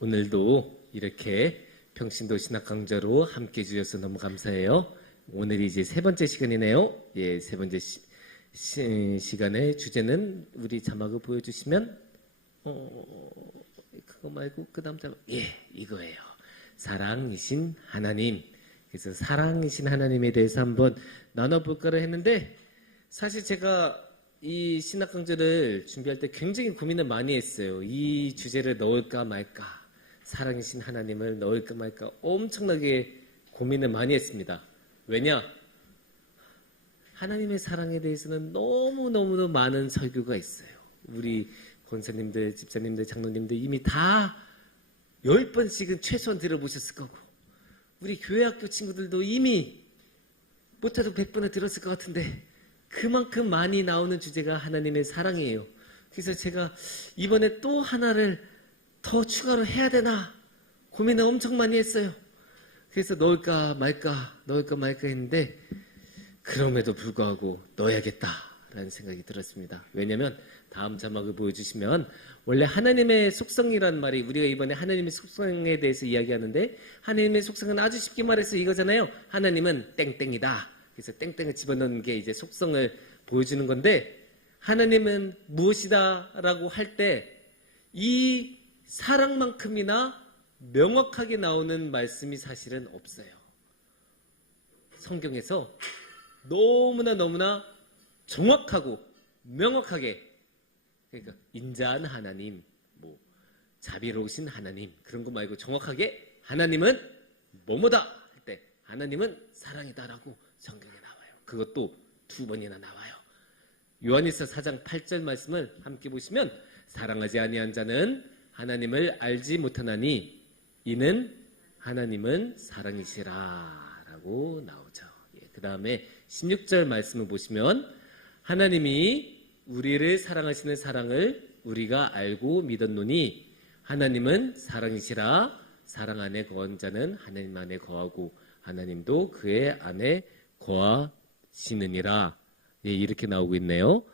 오늘도 이렇게 평신도 신학 강좌로 함께 해주셔서 너무 감사해요. 오늘이 이제 세 번째 시간이네요. 세 번째 시간의 주제는 우리 자막을 보여주시면 그거 말고 그 다음 자막 이거예요. 사랑이신 하나님. 그래서 사랑이신 하나님에 대해서 한번 나눠볼까를 했는데 사실 제가 이 신학 강좌를 준비할 때 굉장히 고민을 많이 했어요. 이 주제를 넣을까 말까, 사랑이신 하나님을 넣을까 말까 엄청나게 고민을 많이 했습니다. 왜냐? 하나님의 사랑에 대해서는 너무너무 많은 설교가 있어요. 우리 권사님들, 집사님들, 장로님들 이미 다 10번씩은 최소한 들어보셨을 거고 우리 교회학교 친구들도 이미 못해도 100번은 들었을 것 같은데 그만큼 많이 나오는 주제가 하나님의 사랑이에요. 그래서 제가 이번에 또 하나를 더 추가로 해야 되나 고민을 엄청 많이 했어요. 그래서 넣을까 말까 했는데 그럼에도 불구하고 넣어야겠다라는 생각이 들었습니다. 왜냐하면 다음 자막을 보여주시면 원래 하나님의 속성이라는 말이 우리가 이번에 하나님의 속성에 대해서 이야기하는데 하나님의 속성은 아주 쉽게 말해서 이거잖아요. 하나님은 땡땡이다. 그래서 땡땡을 집어넣는 게 이제 속성을 보여주는 건데 하나님은 무엇이다 라고 할 때 이 사랑만큼이나 명확하게 나오는 말씀이 사실은 없어요. 성경에서 너무나 정확하고 명확하게 그러니까 인자한 하나님, 자비로우신 하나님 그런 거 말고 정확하게 하나님은 뭐뭐다 할 때 하나님은 사랑이다라고 성경에 나와요. 그것도 2번이나 나와요. 요한일서 4장 8절 말씀을 함께 보시면 사랑하지 아니한 자는 하나님을 알지 못하나니 이는 하나님은 사랑이시라 라고 나오죠. 그 다음에 16절 말씀을 보시면 하나님이 우리를 사랑하시는 사랑을 우리가 알고 믿었노니 하나님은 사랑이시라. 사랑 안에 거한 자는 하나님 안에 거하고 하나님도 그의 안에 거하시느니라. 이렇게 나오고 있네요.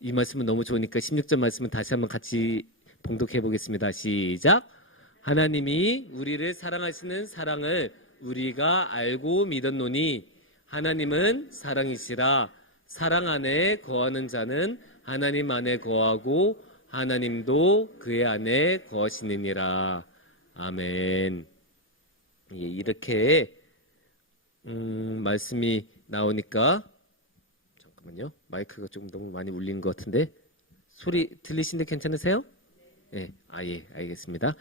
이 말씀은 너무 좋으니까 16절 말씀은 다시 한번 같이 봉독해 보겠습니다. 시작. 하나님이 우리를 사랑하시는 사랑을 우리가 알고 믿었노니 하나님은 사랑이시라. 사랑 안에 거하는 자는 하나님 안에 거하고 하나님도 그의 안에 거하시느니라. 아멘. 이렇게 말씀이 나오니까 잠깐만요. 마이크가 좀 너무 많이 울린 것 같은데 소리 들리시는데 괜찮으세요? 알겠습니다.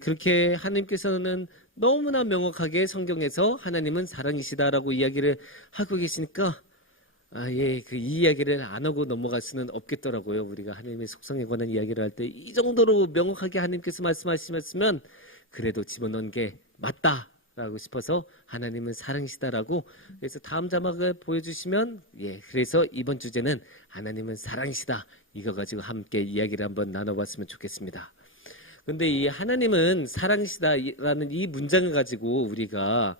그렇게 하나님께서는 너무나 명확하게 성경에서 하나님은 사랑이시다라고 이야기를 하고 계시니까 이 이야기를 안 하고 넘어갈 수는 없겠더라고요. 우리가 하나님의 속성에 관한 이야기를 할 때 이 정도로 명확하게 하나님께서 말씀하시면 그래도 집어넣은 게 맞다라고 싶어서 하나님은 사랑이시다라고 그래서 다음 자막을 보여주시면 그래서 이번 주제는 하나님은 사랑이시다 이거 가지고 함께 이야기를 한번 나눠봤으면 좋겠습니다. 근데 이 하나님은 사랑이시다라는 이 문장을 가지고 우리가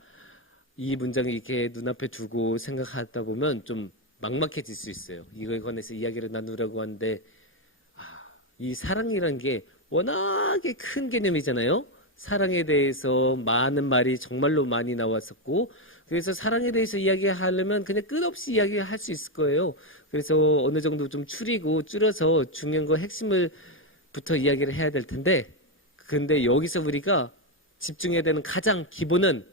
이 문장을 이렇게 눈앞에 두고 생각하다 보면 좀 막막해질 수 있어요. 이거에 관해서 이야기를 나누려고 하는데 이 사랑이라는 게 워낙에 큰 개념이잖아요. 사랑에 대해서 많은 말이 정말로 많이 나왔었고 그래서 사랑에 대해서 이야기하려면 그냥 끝없이 이야기할 수 있을 거예요. 그래서 어느 정도 좀 줄여서 중요한 거 핵심을부터 이야기를 해야 될 텐데 근데 여기서 우리가 집중해야 되는 가장 기본은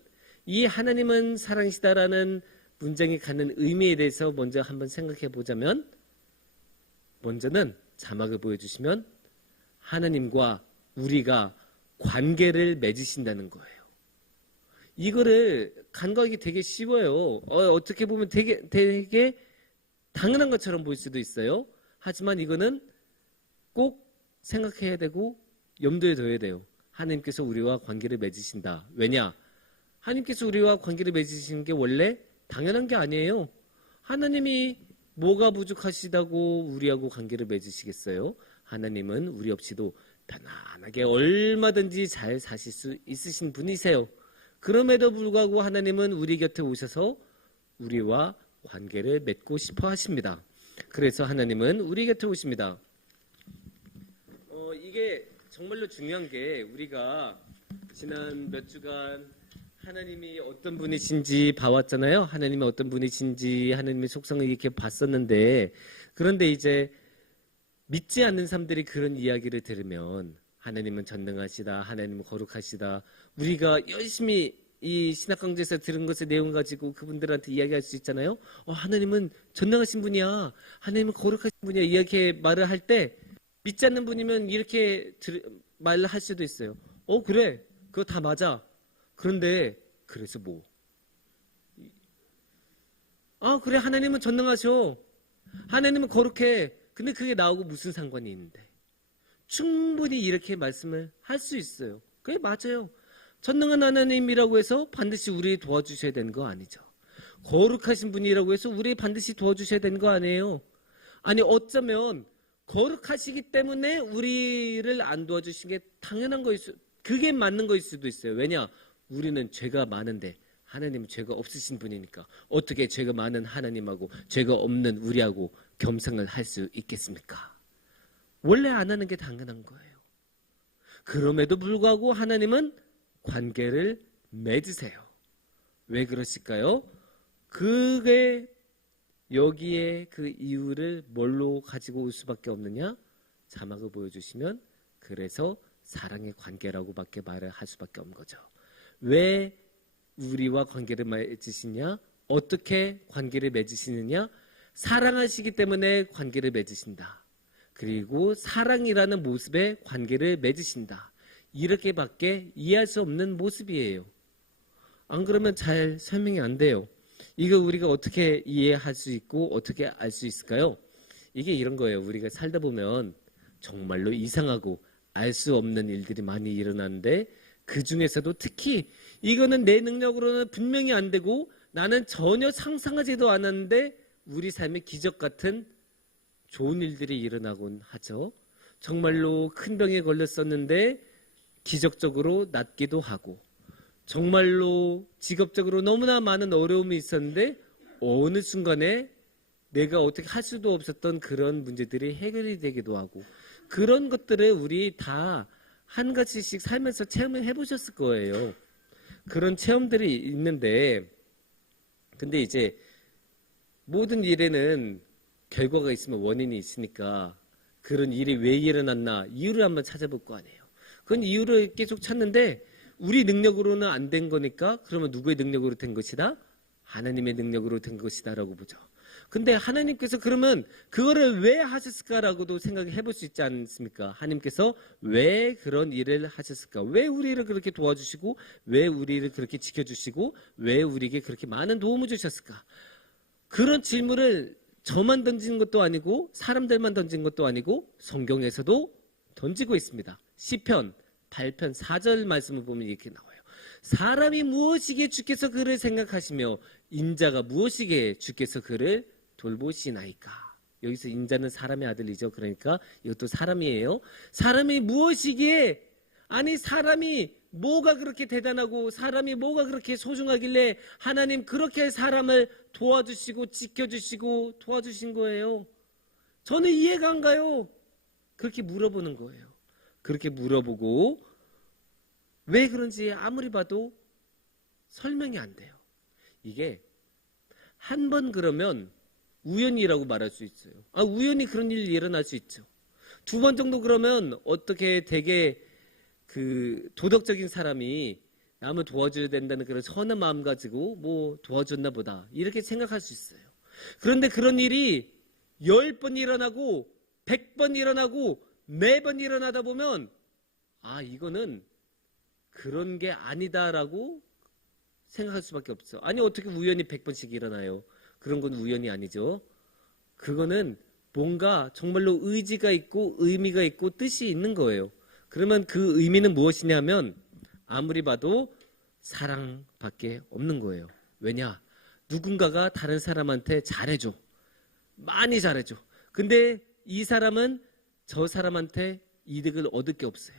이 하나님은 사랑이시다라는 문장이 갖는 의미에 대해서 먼저 한번 생각해 보자면 먼저는 자막을 보여주시면 하나님과 우리가 관계를 맺으신다는 거예요. 이거를 간과하기 되게 쉬워요. 어떻게 보면 되게 당연한 것처럼 보일 수도 있어요. 하지만 이거는 꼭 생각해야 되고 염두에 둬야 돼요. 하나님께서 우리와 관계를 맺으신다. 왜냐? 하나님께서 우리와 관계를 맺으시는 게 원래 당연한 게 아니에요. 하나님이 뭐가 부족하시다고 우리하고 관계를 맺으시겠어요? 하나님은 우리 없이도 편안하게 얼마든지 잘 사실 수 있으신 분이세요. 그럼에도 불구하고 하나님은 우리 곁에 오셔서 우리와 관계를 맺고 싶어 하십니다. 그래서 하나님은 우리 곁에 오십니다. 이게 정말로 중요한 게 우리가 지난 몇 주간 하나님이 어떤 분이신지 봐왔잖아요. 하나님이 어떤 분이신지 하나님의 속성을 이렇게 봤었는데, 그런데 이제 믿지 않는 사람들이 그런 이야기를 들으면 하나님은 전능하시다, 하나님은 거룩하시다, 우리가 열심히 이 신학 강좌에서 들은 것의 내용 가지고 그분들한테 이야기할 수 있잖아요. 하나님은 전능하신 분이야, 하나님은 거룩하신 분이야, 이렇게 말을 할 때 믿지 않는 분이면 이렇게 말을 할 수도 있어요. 그래, 그거 다 맞아. 그런데 그래서 뭐? 그래, 하나님은 전능하셔, 하나님은 거룩해. 근데 그게 나하고 무슨 상관이 있는데? 충분히 이렇게 말씀을 할 수 있어요. 그게 맞아요. 전능한 하나님이라고 해서 반드시 우리 도와주셔야 되는 거 아니죠. 거룩하신 분이라고 해서 우리 반드시 도와주셔야 되는 거 아니에요. 아니, 어쩌면 거룩하시기 때문에 우리를 안 도와주신 게 당연한 거일 수, 그게 맞는 거일 수도 있어요. 왜냐? 우리는 죄가 많은데 하나님은 죄가 없으신 분이니까 어떻게 죄가 많은 하나님하고 죄가 없는 우리하고 겸상을 할 수 있겠습니까? 원래 안 하는 게 당연한 거예요. 그럼에도 불구하고 하나님은 관계를 맺으세요. 왜 그러실까요? 그게 여기에 그 이유를 뭘로 가지고 올 수밖에 없느냐? 자막을 보여주시면 그래서 사랑의 관계라고밖에 말을 할 수밖에 없는 거죠. 왜 우리와 관계를 맺으시냐? 어떻게 관계를 맺으시느냐? 사랑하시기 때문에 관계를 맺으신다. 그리고 사랑이라는 모습의 관계를 맺으신다. 이렇게밖에 이해할 수 없는 모습이에요. 안 그러면 잘 설명이 안 돼요. 이거 우리가 어떻게 이해할 수 있고 어떻게 알 수 있을까요? 이게 이런 거예요. 우리가 살다 보면 정말로 이상하고 알 수 없는 일들이 많이 일어나는데 그 중에서도 특히 이거는 내 능력으로는 분명히 안 되고 나는 전혀 상상하지도 않았는데 우리 삶의 기적 같은 좋은 일들이 일어나곤 하죠. 정말로 큰 병에 걸렸었는데 기적적으로 낫기도 하고, 정말로 직업적으로 너무나 많은 어려움이 있었는데 어느 순간에 내가 어떻게 할 수도 없었던 그런 문제들이 해결이 되기도 하고, 그런 것들을 우리 다 한 가지씩 살면서 체험을 해보셨을 거예요. 그런 체험들이 있는데, 근데 이제 모든 일에는 결과가 있으면 원인이 있으니까 그런 일이 왜 일어났나 이유를 한번 찾아볼 거 아니에요. 그건 이유를 계속 찾는데 우리 능력으로는 안 된 거니까 그러면 누구의 능력으로 된 것이다? 하나님의 능력으로 된 것이다 라고 보죠. 근데 하나님께서 그러면 그거를 왜 하셨을까라고도 생각해 볼 수 있지 않습니까? 하나님께서 왜 그런 일을 하셨을까? 왜 우리를 그렇게 도와주시고 왜 우리를 그렇게 지켜주시고 왜 우리에게 그렇게 많은 도움을 주셨을까? 그런 질문을 저만 던지는 것도 아니고 사람들만 던진 것도 아니고 성경에서도 던지고 있습니다. 시편 8편 4절 말씀을 보면 이렇게 나와요. 사람이 무엇이기에 주께서 그를 생각하시며 인자가 무엇이기에 주께서 그를 돌보시나이까. 여기서 인자는 사람의 아들이죠. 그러니까 이것도 사람이에요. 사람이 무엇이기에, 아니 사람이 뭐가 그렇게 대단하고 사람이 뭐가 그렇게 소중하길래 하나님 그렇게 사람을 도와주시고 지켜주시고 도와주신 거예요. 저는 이해가 안 가요. 그렇게 물어보는 거예요. 그렇게 물어보고 왜 그런지 아무리 봐도 설명이 안 돼요. 이게 한 번 그러면 우연이라고 말할 수 있어요. 우연히 그런 일이 일어날 수 있죠. 두 번 정도 그러면 어떻게 되게 그 도덕적인 사람이 남을 도와줘야 된다는 그런 선한 마음 가지고 뭐 도와줬나 보다 이렇게 생각할 수 있어요. 그런데 그런 일이 10번 일어나고 100번 일어나고 매번 일어나다 보면 이거는 그런 게 아니다라고 생각할 수밖에 없어. 아니 어떻게 우연히 100번씩 일어나요? 그런 건 우연이 아니죠. 그거는 뭔가 정말로 의지가 있고 의미가 있고 뜻이 있는 거예요. 그러면 그 의미는 무엇이냐면 아무리 봐도 사랑밖에 없는 거예요. 왜냐? 누군가가 다른 사람한테 잘해줘. 많이 잘해줘. 근데 이 사람은 저 사람한테 이득을 얻을 게 없어요.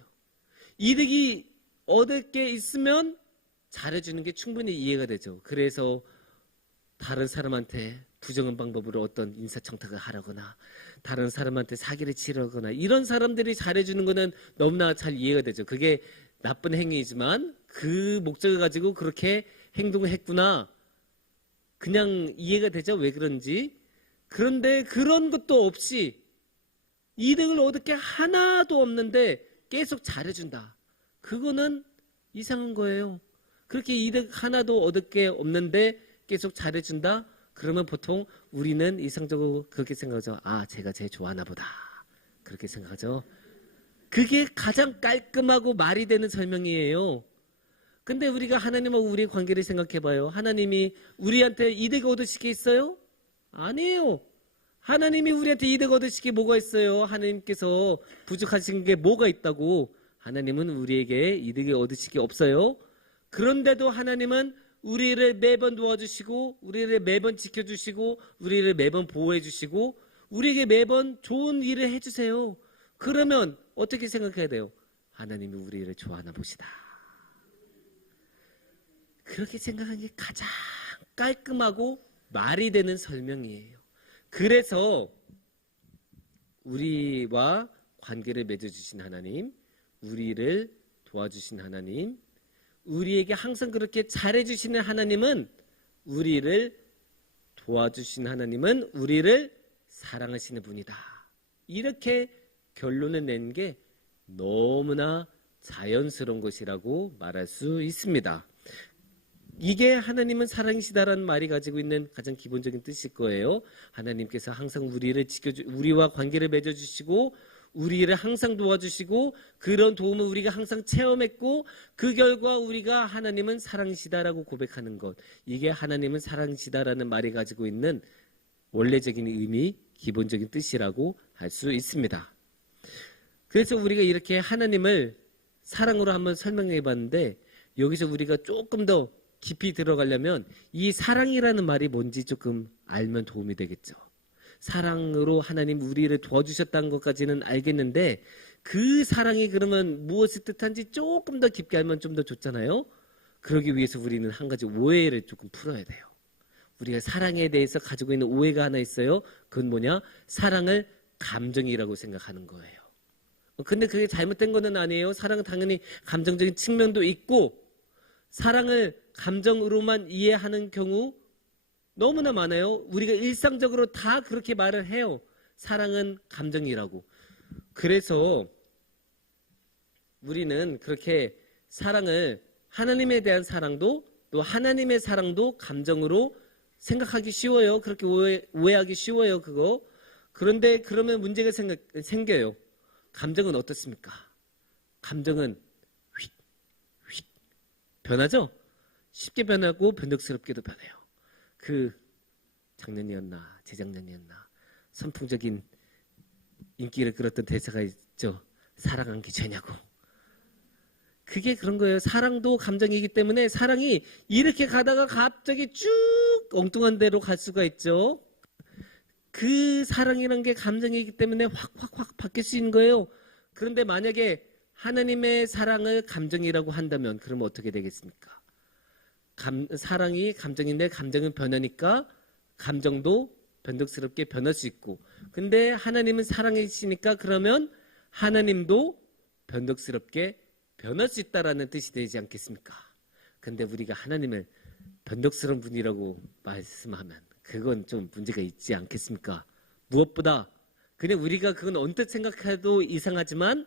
이득이 얻을 게 있으면 잘해주는 게 충분히 이해가 되죠. 그래서 다른 사람한테 부정한 방법으로 어떤 인사청탁을 하거나 다른 사람한테 사기를 치려거나 이런 사람들이 잘해주는 거는 너무나 잘 이해가 되죠. 그게 나쁜 행위이지만 그 목적을 가지고 그렇게 행동을 했구나. 그냥 이해가 되죠. 왜 그런지. 그런데 그런 것도 없이 이득을 얻을 게 하나도 없는데 계속 잘해준다. 그거는 이상한 거예요. 그렇게 이득 하나도 얻을 게 없는데 계속 잘해준다? 그러면 보통 우리는 이상적으로 그렇게 생각하죠. 아, 제가 제일 좋아하나 보다. 그렇게 생각하죠. 그게 가장 깔끔하고 말이 되는 설명이에요. 근데 우리가 하나님하고 우리의 관계를 생각해봐요. 하나님이 우리한테 이득 얻으실 게 있어요? 아니에요. 하나님이 우리한테 이득 얻으실 게 뭐가 있어요? 하나님께서 부족하신 게 뭐가 있다고? 하나님은 우리에게 이득을 얻으실 게 없어요. 그런데도 하나님은 우리를 매번 도와주시고 우리를 매번 지켜주시고 우리를 매번 보호해주시고 우리에게 매번 좋은 일을 해주세요. 그러면 어떻게 생각해야 돼요? 하나님이 우리를 좋아하나 보시다. 그렇게 생각하는 게 가장 깔끔하고 말이 되는 설명이에요. 그래서 우리와 관계를 맺어주신 하나님, 우리를 도와주신 하나님, 우리에게 항상 그렇게 잘해주시는 하나님은 우리를 도와주신 하나님은 우리를 사랑하시는 분이다. 이렇게 결론을 낸 게 너무나 자연스러운 것이라고 말할 수 있습니다. 이게 하나님은 사랑이시다라는 말이 가지고 있는 가장 기본적인 뜻일 거예요. 하나님께서 항상 우리와 관계를 맺어주시고 우리를 항상 도와주시고 그런 도움을 우리가 항상 체험했고 그 결과 우리가 하나님은 사랑이시다라고 고백하는 것. 이게 하나님은 사랑이시다라는 말이 가지고 있는 원래적인 의미, 기본적인 뜻이라고 할 수 있습니다. 그래서 우리가 이렇게 하나님을 사랑으로 한번 설명해 봤는데 여기서 우리가 조금 더 깊이 들어가려면 이 사랑이라는 말이 뭔지 조금 알면 도움이 되겠죠. 사랑으로 하나님 우리를 도와주셨다는 것까지는 알겠는데 그 사랑이 그러면 무엇을 뜻한지 조금 더 깊게 알면 좀 더 좋잖아요. 그러기 위해서 우리는 한 가지 오해를 조금 풀어야 돼요. 우리가 사랑에 대해서 가지고 있는 오해가 하나 있어요. 그건 뭐냐? 사랑을 감정이라고 생각하는 거예요. 근데 그게 잘못된 거는 아니에요. 사랑은 당연히 감정적인 측면도 있고 사랑을 감정으로만 이해하는 경우 너무나 많아요. 우리가 일상적으로 다 그렇게 말을 해요. 사랑은 감정이라고. 그래서 우리는 그렇게 사랑을 하나님에 대한 사랑도 또 하나님의 사랑도 감정으로 생각하기 쉬워요. 그렇게 오해하기 쉬워요. 그거. 그런데 그러면 문제가 생겨요. 감정은 어떻습니까? 감정은 휙 변하죠? 쉽게 변하고 변덕스럽게도 변해요. 그 작년이었나 재작년이었나 선풍적인 인기를 끌었던 대사가 있죠. 사랑한 게 죄냐고. 그게 그런 거예요. 사랑도 감정이기 때문에 사랑이 이렇게 가다가 갑자기 쭉 엉뚱한 데로 갈 수가 있죠. 그 사랑이라는 게 감정이기 때문에 확 바뀔 수 있는 거예요. 그런데 만약에 하나님의 사랑을 감정이라고 한다면 그러면 어떻게 되겠습니까? 사랑이 감정인데 감정은 변하니까 감정도 변덕스럽게 변할 수 있고 근데 하나님은 사랑이시니까 그러면 하나님도 변덕스럽게 변할 수 있다라는 뜻이 되지 않겠습니까? 근데 우리가 하나님을 변덕스러운 분이라고 말씀하면 그건 좀 문제가 있지 않겠습니까? 무엇보다 그냥 우리가 그건 언뜻 생각해도 이상하지만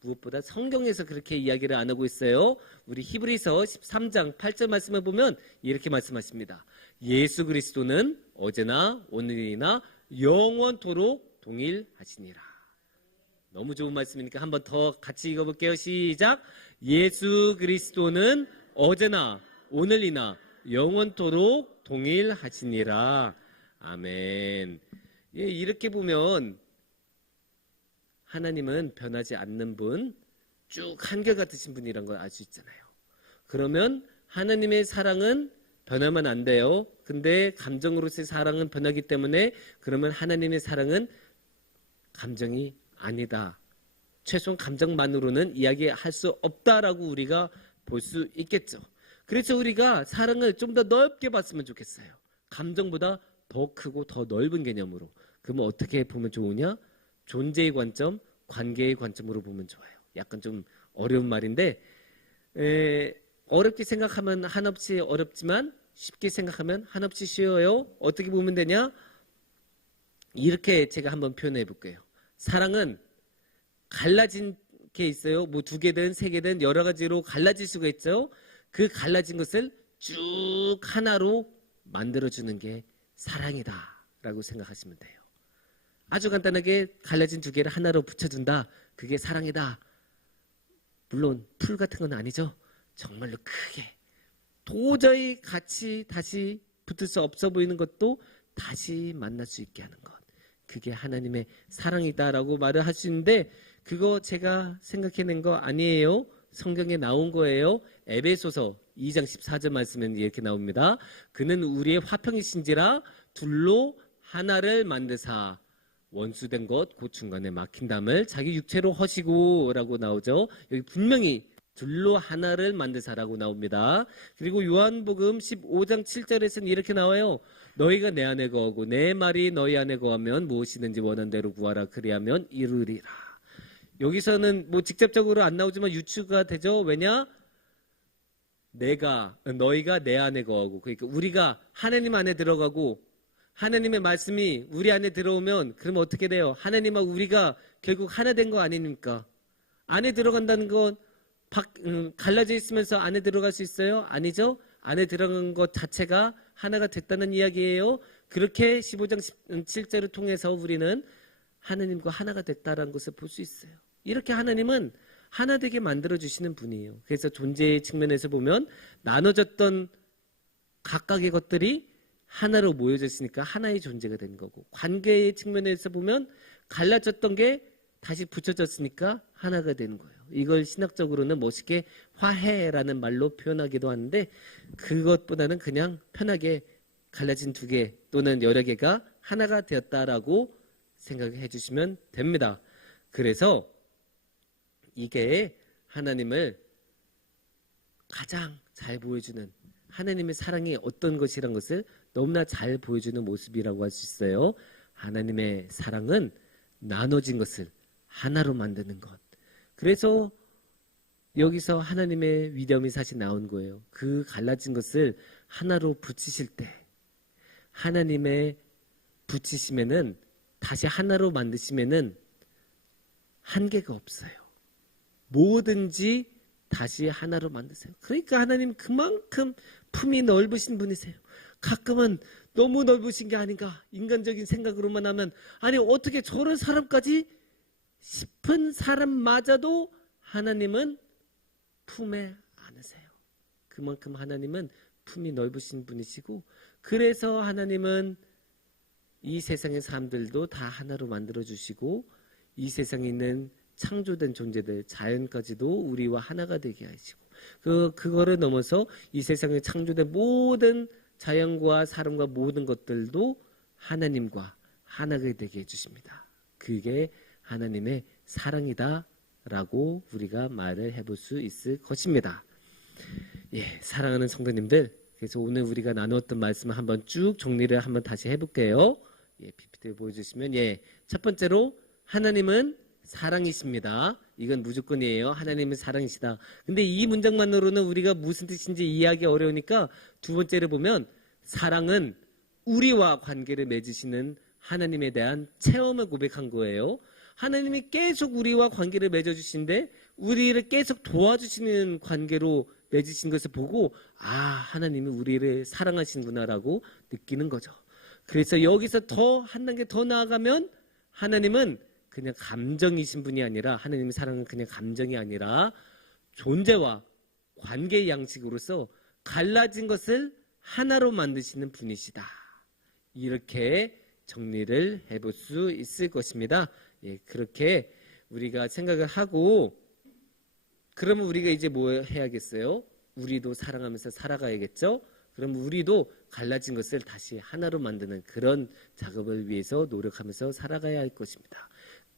무엇보다 성경에서 그렇게 이야기를 안 하고 있어요. 우리 히브리서 13장 8절 말씀을 보면 이렇게 말씀하십니다. 예수 그리스도는 어제나 오늘이나 영원토록 동일하시니라. 너무 좋은 말씀이니까 한번 더 같이 읽어볼게요. 시작. 예수 그리스도는 어제나 오늘이나 영원토록 동일하시니라. 아멘. 예, 이렇게 보면 하나님은 변하지 않는 분, 쭉 한결같으신 분이란 걸 알 수 있잖아요. 그러면 하나님의 사랑은 변하면 안 돼요. 근데 감정으로서의 사랑은 변하기 때문에 그러면 하나님의 사랑은 감정이 아니다. 최소한 감정만으로는 이야기할 수 없다라고 우리가 볼 수 있겠죠. 그래서 우리가 사랑을 좀 더 넓게 봤으면 좋겠어요. 감정보다 더 크고 더 넓은 개념으로. 그러면 어떻게 보면 좋으냐? 존재의 관점, 관계의 관점으로 보면 좋아요. 약간 좀 어려운 말인데 어렵게 생각하면 한없이 어렵지만 쉽게 생각하면 한없이 쉬워요. 어떻게 보면 되냐? 이렇게 제가 한번 표현해 볼게요. 사랑은 갈라진 게 있어요. 뭐 2개든 3개든 여러 가지로 갈라질 수가 있죠. 그 갈라진 것을 쭉 하나로 만들어주는 게 사랑이다 라고 생각하시면 돼요. 아주 간단하게 갈라진 2개를 하나로 붙여준다. 그게 사랑이다. 물론 풀 같은 건 아니죠. 정말로 크게 도저히 같이 다시 붙을 수 없어 보이는 것도 다시 만날 수 있게 하는 것. 그게 하나님의 사랑이다라고 말을 할 수 있는데 그거 제가 생각해낸 거 아니에요. 성경에 나온 거예요. 에베소서 2장 14절 말씀은 이렇게 나옵니다. 그는 우리의 화평이신지라 둘로 하나를 만드사 원수된 것 곧 중간에 막힌 담을 자기 육체로 허시고 라고 나오죠. 여기 분명히 둘로 하나를 만드사라고 나옵니다. 그리고 요한복음 15장 7절에서는 이렇게 나와요. 너희가 내 안에 거하고 내 말이 너희 안에 거하면 무엇이든지 원하는 대로 구하라 그리하면 이루리라. 여기서는 뭐 직접적으로 안 나오지만 유추가 되죠. 왜냐? 너희가 내 안에 거하고 그러니까 우리가 하나님 안에 들어가고 하나님의 말씀이 우리 안에 들어오면 그러면 어떻게 돼요? 하나님과 우리가 결국 하나 된 거 아닙니까? 안에 들어간다는 건 갈라져 있으면서 안에 들어갈 수 있어요? 아니죠? 안에 들어간 것 자체가 하나가 됐다는 이야기예요. 그렇게 15장 7절을 통해서 우리는 하나님과 하나가 됐다는 것을 볼 수 있어요. 이렇게 하나님은 하나 되게 만들어주시는 분이에요. 그래서 존재의 측면에서 보면 나눠졌던 각각의 것들이 하나로 모여졌으니까 하나의 존재가 된 거고 관계의 측면에서 보면 갈라졌던 게 다시 붙여졌으니까 하나가 되는 거예요. 이걸 신학적으로는 멋있게 화해라는 말로 표현하기도 하는데 그것보다는 그냥 편하게 갈라진 2개 또는 여러 개가 하나가 되었다라고 생각해 주시면 됩니다. 그래서 이게 하나님을 가장 잘 보여주는 하나님의 사랑이 어떤 것이란 것을 너무나 잘 보여주는 모습이라고 할 수 있어요. 하나님의 사랑은 나눠진 것을 하나로 만드는 것. 그래서 여기서 하나님의 위대함이 사실 나온 거예요. 그 갈라진 것을 하나로 붙이실 때 하나님의 붙이시면은 다시 하나로 만드시면은 한계가 없어요. 뭐든지 다시 하나로 만드세요. 그러니까 하나님 그만큼 품이 넓으신 분이세요. 가끔은 너무 넓으신 게 아닌가 인간적인 생각으로만 하면 아니 어떻게 저런 사람까지 싶은 사람마저도 하나님은 품에 안으세요. 그만큼 하나님은 품이 넓으신 분이시고 그래서 하나님은 이 세상의 사람들도 다 하나로 만들어주시고 이 세상에 있는 창조된 존재들 자연까지도 우리와 하나가 되게 하시고 그거를 넘어서 이 세상에 창조된 모든 자연과 사람과 모든 것들도 하나님과 하나가 되게 해주십니다. 그게 하나님의 사랑이다라고 우리가 말을 해볼 수 있을 것입니다. 예, 사랑하는 성도님들, 그래서 오늘 우리가 나누었던 말씀을 한번 쭉 정리를 한번 다시 해볼게요. 예, PPT 보여주시면 첫 번째로 하나님은 사랑이십니다. 이건 무조건이에요. 하나님은 사랑이시다. 근데 이 문장만으로는 우리가 무슨 뜻인지 이해하기 어려우니까 두 번째를 보면 사랑은 우리와 관계를 맺으시는 하나님에 대한 체험을 고백한 거예요. 하나님이 계속 우리와 관계를 맺어주시는데 우리를 계속 도와주시는 관계로 맺으신 것을 보고 하나님이 우리를 사랑하시는구나라고 느끼는 거죠. 그래서 여기서 더 한 단계 더 나아가면 하나님은 그냥 감정이신 분이 아니라 하나님의 사랑은 그냥 감정이 아니라 존재와 관계의 양식으로서 갈라진 것을 하나로 만드시는 분이시다. 이렇게 정리를 해볼 수 있을 것입니다. 예, 그렇게 우리가 생각을 하고 그러면 우리가 이제 뭐 해야겠어요? 우리도 사랑하면서 살아가야겠죠? 그럼 우리도 갈라진 것을 다시 하나로 만드는 그런 작업을 위해서 노력하면서 살아가야 할 것입니다.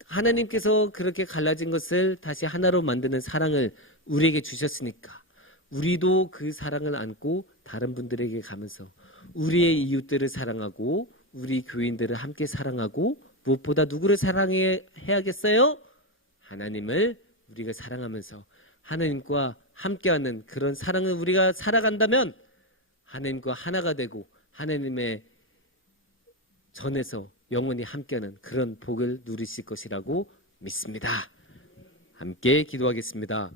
하나님께서 그렇게 갈라진 것을 다시 하나로 만드는 사랑을 우리에게 주셨으니까 우리도 그 사랑을 안고 다른 분들에게 가면서 우리의 이웃들을 사랑하고 우리 교인들을 함께 사랑하고 무엇보다 누구를 사랑해야겠어요? 하나님을 우리가 사랑하면서 하나님과 함께하는 그런 사랑을 우리가 살아간다면 하나님과 하나가 되고 하나님의 전에서 영원히 함께하는 그런 복을 누리실 것이라고 믿습니다. 함께 기도하겠습니다.